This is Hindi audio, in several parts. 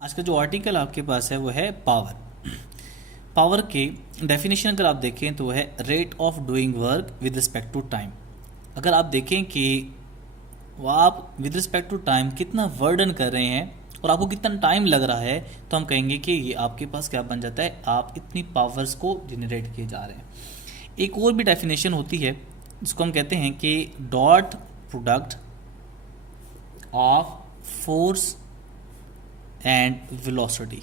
आज का जो आर्टिकल आपके पास है वो है पावर। पावर के डेफिनेशन अगर आप देखें तो वो है rate of doing work with respect to time. अगर आप देखें कि वो आप विद रिस्पेक्ट टू टाइम कितना वर्डन कर रहे हैं और आपको कितना टाइम लग रहा है, तो हम कहेंगे कि ये आपके पास क्या बन जाता है, आप इतनी पावर्स को जनरेट किए जा रहे हैं। एक और भी डेफिनेशन होती है जिसको हम कहते हैं कि dot product of force and velocity.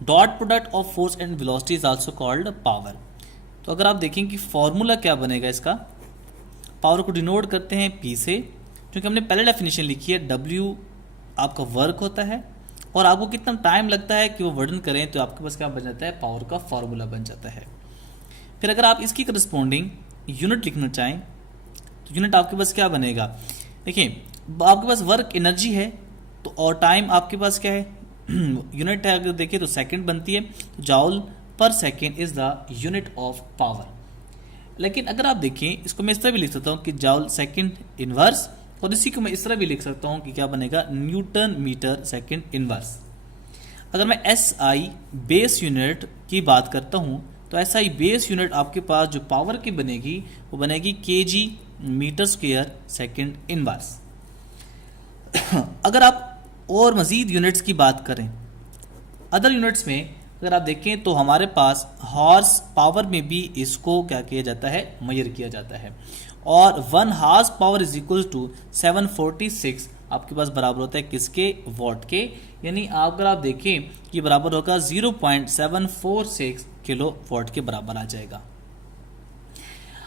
Dot product of force and velocity is also called power. तो अगर आप देखें कि फॉर्मूला क्या बनेगा इसका, पावर को डिनोट करते हैं P से, क्योंकि हमने पहले डेफिनेशन लिखी है W आपका वर्क होता है और आपको कितना टाइम लगता है कि वो वर्डन करें, तो आपके पास क्या बन जाता है, पावर का फॉर्मूला बन जाता है। फिर अगर आप इसकी करस्पॉन्डिंग यूनिट लिखना चाहें तो यूनिट आपके पास क्या बनेगा, देखिए आपके पास वर्क एनर्जी है तो और टाइम आपके पास क्या है यूनिट है, अगर देखिए तो सेकंड बनती है, तो जाउल पर second is the unit of power. लेकिन अगर आप देखें इसको मैं इस तरह भी लिख सकता हूँ कि जाउल सेकंड इनवर्स, और इसी को मैं इस तरह भी लिख सकता हूँ कि क्या बनेगा, न्यूटन मीटर सेकंड इनवर्स। अगर मैं SI बेस यूनिट की बात करता हूँ तो SI बेस यूनिट आपके पास जो पावर की बनेगी वो बनेगी kg meter square second inverse. अगर आप और मज़ीद यूनिट्स की बात करें, अदर यूनिट्स में अगर आप देखें तो हमारे पास हॉर्स पावर में भी इसको क्या किया जाता है, मेजर किया जाता है। और 1 horse power is equal to 746 आपके पास बराबर होता है किसके, वॉट के। यानी अगर आप देखें ये बराबर होगा 0.746 किलो वॉट के बराबर आ जाएगा।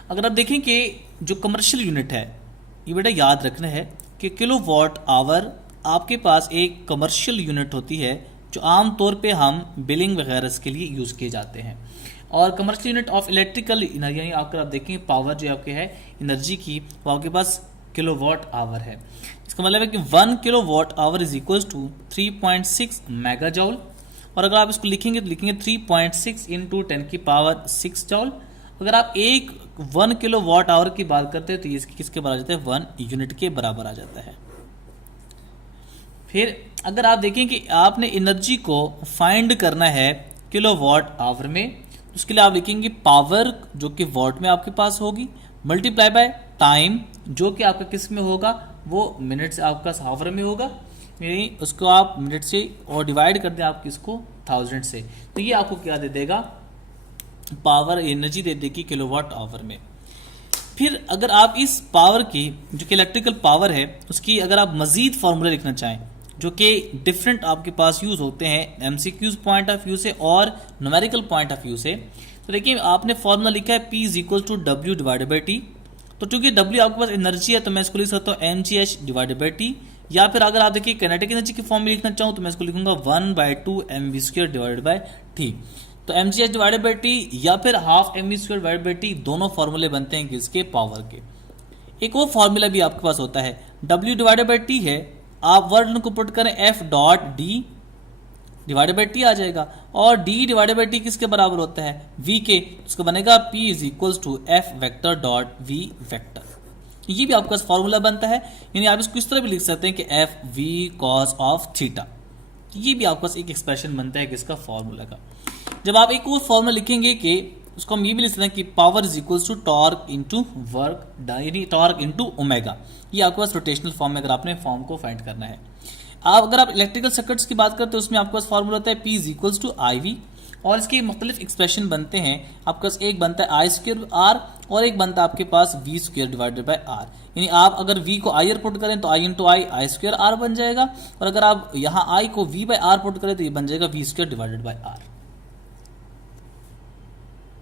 अगर आप देखें कि जो कमर्शियल यूनिट है, ये बेटा याद रखना है कि किलो वॉट आवर आपके पास एक कमर्शियल यूनिट होती है जो आम तौर पे हम बिलिंग वगैरह के लिए यूज़ किए जाते हैं। और कमर्शियल यूनिट ऑफ इलेक्ट्रिकल यानी अगर आप देखें पावर जो आपके है एनर्जी की, वो आपके पास किलो वॉट आवर है। इसका मतलब है कि 1 kilo watt hour is equal to 3.6 mega joule. और अगर आप इसको लिखेंगे तो लिखेंगे 3.6 इंटू 10 की पावर 6 जॉल। अगर आप 1 किलो वॉट आवर की बात करते हैं तो ये किसके बराबर आ जाता है, 1 यूनिट के बराबर आ जाता है। फिर अगर आप देखें कि आपने एनर्जी को फाइंड करना है किलो वॉट आवर में, तो उसके लिए आप लिखेंगे पावर जो कि वॉट में आपके पास होगी मल्टीप्लाई बाय टाइम जो कि आपका किस में होगा, वो मिनट से आपका आवर में होगा, यानी उसको आप मिनट से और डिवाइड कर दें आप किसको, 1000 से, तो ये आपको क्या दे देगा, पावर एनर्जी दे देगी किलो वॉट आवर में। फिर अगर आप इस पावर की जो कि इलेक्ट्रिकल पावर है उसकी अगर आप मजीद फार्मूला लिखना चाहें जो कि डिफरेंट आपके पास यूज होते हैं MCQs पॉइंट ऑफ व्यू से और न्यूमेरिकल पॉइंट ऑफ व्यू से, तो देखिए आपने फॉर्मूला लिखा है P is equal to W divided by T। तो चूंकि W आपके पास एनर्जी है तो मैं इसको लिख सकता हूँ mgh डिवाइडेड बाई T, या फिर अगर आप देखिए काइनेटिक एनर्जी की फॉर्म में लिखना चाहूँ तो मैं इसको लिखूंगा 1/2 mv² डिवाइडेड बाई T। तो mgh डिवाइडेड बाई T या फिर half mv² divided by T, दोनों फॉर्मूले बनते हैं किसके, पावर के। एक और फॉर्मूला भी आपके पास होता है, W डिवाइडेड बाई T है, आप वर्ड को पुट करें F dot D divided by T आ जाएगा, और D डिवाइडेड बाई T किसके बराबर होता है, V के, उसका बनेगा P is equal to F vector dot V vector. ये भी आपके पास फॉर्मूला बनता है, यानी आप इसको इस तरह भी लिख सकते हैं कि F V cos of theta. ये भी आपके पास एक एक्सप्रेशन बनता है किसका, फॉर्मूला का। जब आप एक और फॉर्मूला लिखेंगे कि उसको हम ये भी लिख सकते हैं कि power is equal to torque into work, यानी टॉर्क इंटू ओमेगा। ये आपके पास रोटेशनल फॉर्म में अगर आपने फॉर्म को फाइंड करना है। अगर आप इलेक्ट्रिकल सर्किट्स की बात करते हैं उसमें आपके पास फॉर्मूला होता है P is equal to IV, और इसके मुख्तलिफ एक्सप्रेशन बनते हैं। आपके पास एक बनता है I²R और एक बनता है आपके पास V² डिवाइडेड बाई R। यानी आप अगर V को I पुट करें तो I इंटू I² R बन जाएगा, और अगर आप यहाँ I को V बाई R पुट करें तो ये बन जाएगा V² डिवाइडेड बाई R।